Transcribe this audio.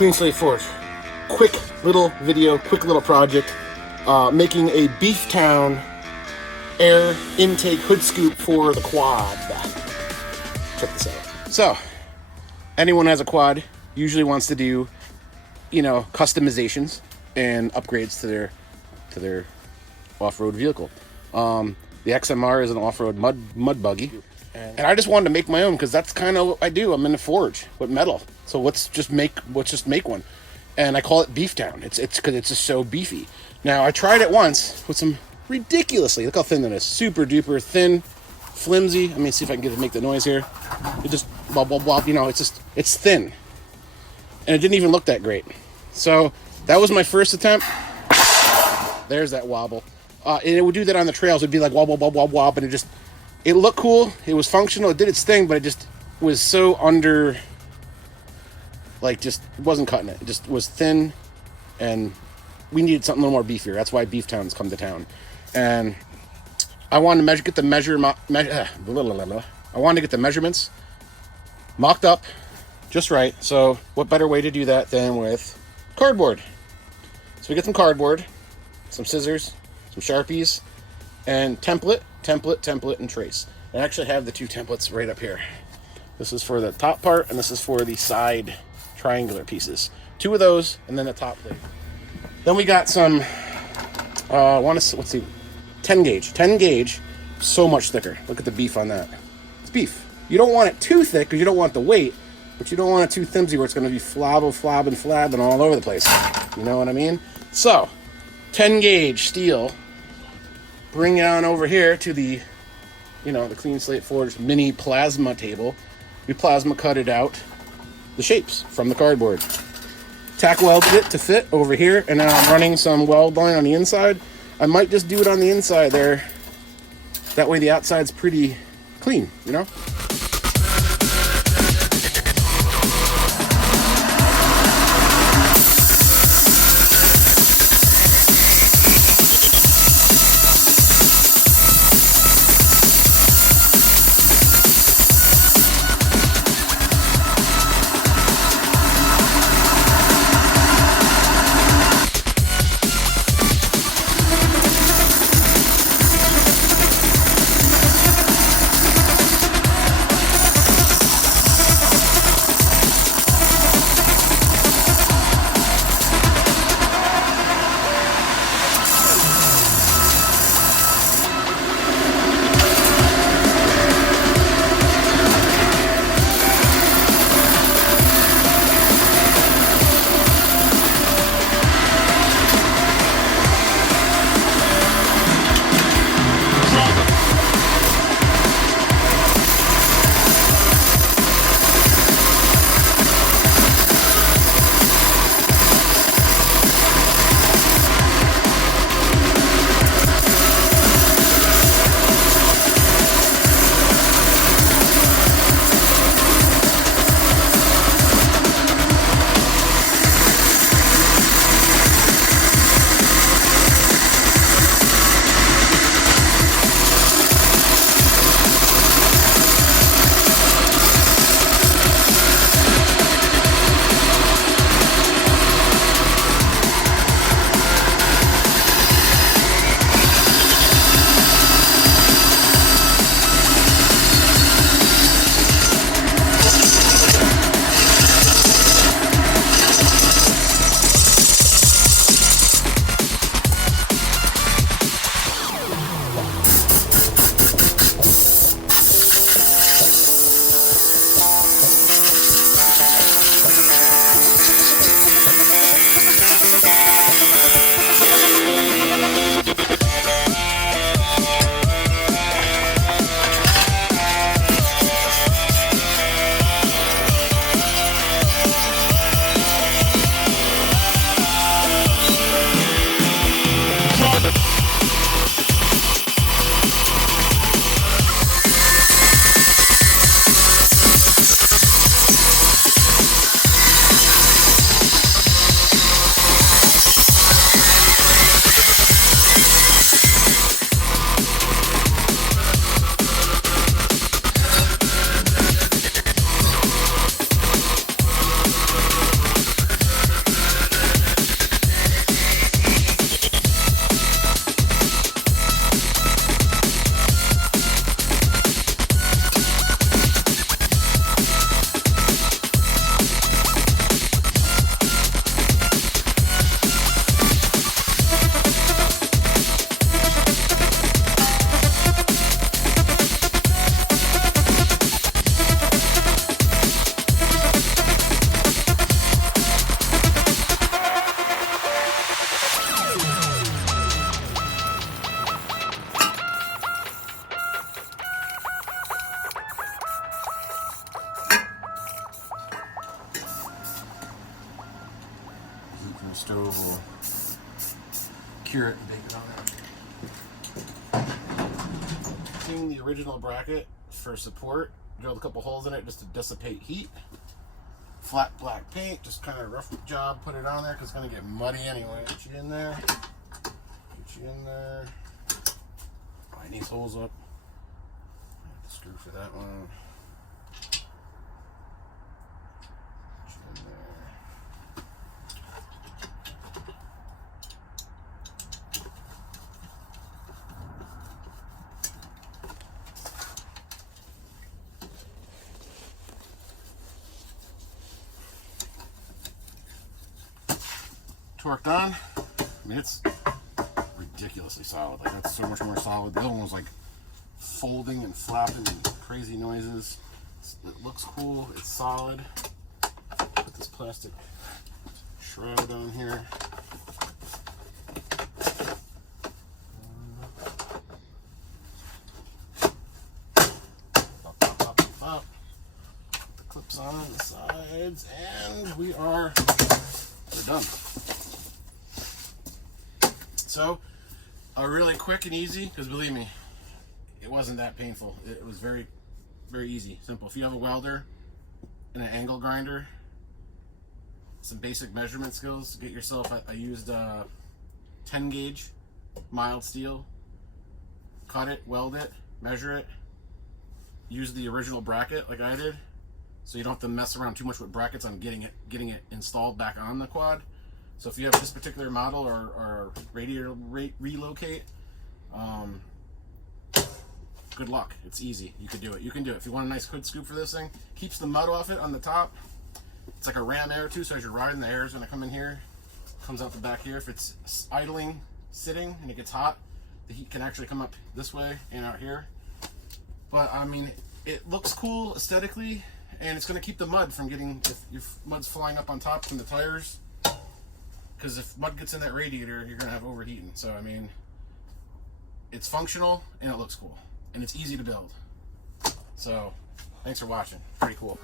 Clean Slate Forge. Quick little video, quick little project. Making a Beeftown air intake hood scoop for the quad. Check this out. So, anyone who has a quad usually wants to do, you know, customizations and upgrades to their off-road vehicle. The XMR is an off-road mud buggy, and I just wanted to make my own because that's kind of what I do. I'm in the forge with metal, so let's just make one, and I call it Beeftown. It's because it's just so beefy. Now I tried it once with some ridiculously, look how thin that is, super duper thin, flimsy. Let me see if I can get it to make the noise here. It just blah blah blah. You know, it's thin, and it didn't even look that great. So that was my first attempt. There's that wobble. And it would do that on the trails. It'd be like wobble, wobble, wobble, wobble, and it looked cool. It was functional. It did its thing, but it just was so under, like, just wasn't cutting it. It just was thin, and we needed something a little more beefier. That's why Beeftowns come to town. And I wanted to get the measurements mocked up just right. So what better way to do that than with cardboard? So we get some cardboard, some scissors, some Sharpies, and template, and trace. I actually have the two templates right up here. This is for the top part, and this is for the side triangular pieces. Two of those, and then the top plate. Then we got some, let's see, 10 gauge. 10 gauge, so much thicker. Look at the beef on that. It's beef. You don't want it too thick because you don't want the weight, but you don't want it too flimsy where it's going to be flabbing all over the place. You know what I mean? So, 10 gauge steel. Bring it on over here to the, you know, the Clean Slate Forge mini plasma table. We plasma cut it out, the shapes from the cardboard. Tack welded it to fit over here, and now I'm running some weld line on the inside. I might just do it on the inside there. That way the outside's pretty clean, you know? stove will cure it and bake it on there. Using the original bracket for support, drilled a couple holes in it just to dissipate heat. Flat black paint, just kind of rough job, put it on there because it's going to get muddy anyway. Get you in there. Get you in there. Line these holes up. I have the screw for that one. Get you in there. Torqued on. I mean, it's ridiculously solid. Like, that's so much more solid. The other one was like folding and flapping and crazy noises. It looks cool. It's solid. Put this plastic shroud on here. Pop. Put the clips on the sides, and we're done. So, really quick and easy, because believe me, it wasn't that painful. It was very, very easy, simple. If you have a welder and an angle grinder, some basic measurement skills, get yourself, I used 10 gauge mild steel, cut it, weld it, measure it, use the original bracket like I did, so you don't have to mess around too much with brackets on getting it installed back on the quad. So if you have this particular model or radiator relocate, good luck. It's easy. You could do it. You can do it. If you want a nice hood scoop for this thing, keeps the mud off it on the top. It's like a ram air too, so as you're riding, the air is going to come in here, comes out the back here. If it's idling, sitting, and it gets hot, the heat can actually come up this way and out here. But I mean, it looks cool aesthetically, and it's going to keep the mud from getting, if mud's flying up on top from the tires. Because if mud gets in that radiator, you're going to have overheating. So, I mean, it's functional and it looks cool. And it's easy to build. So, thanks for watching. Pretty cool.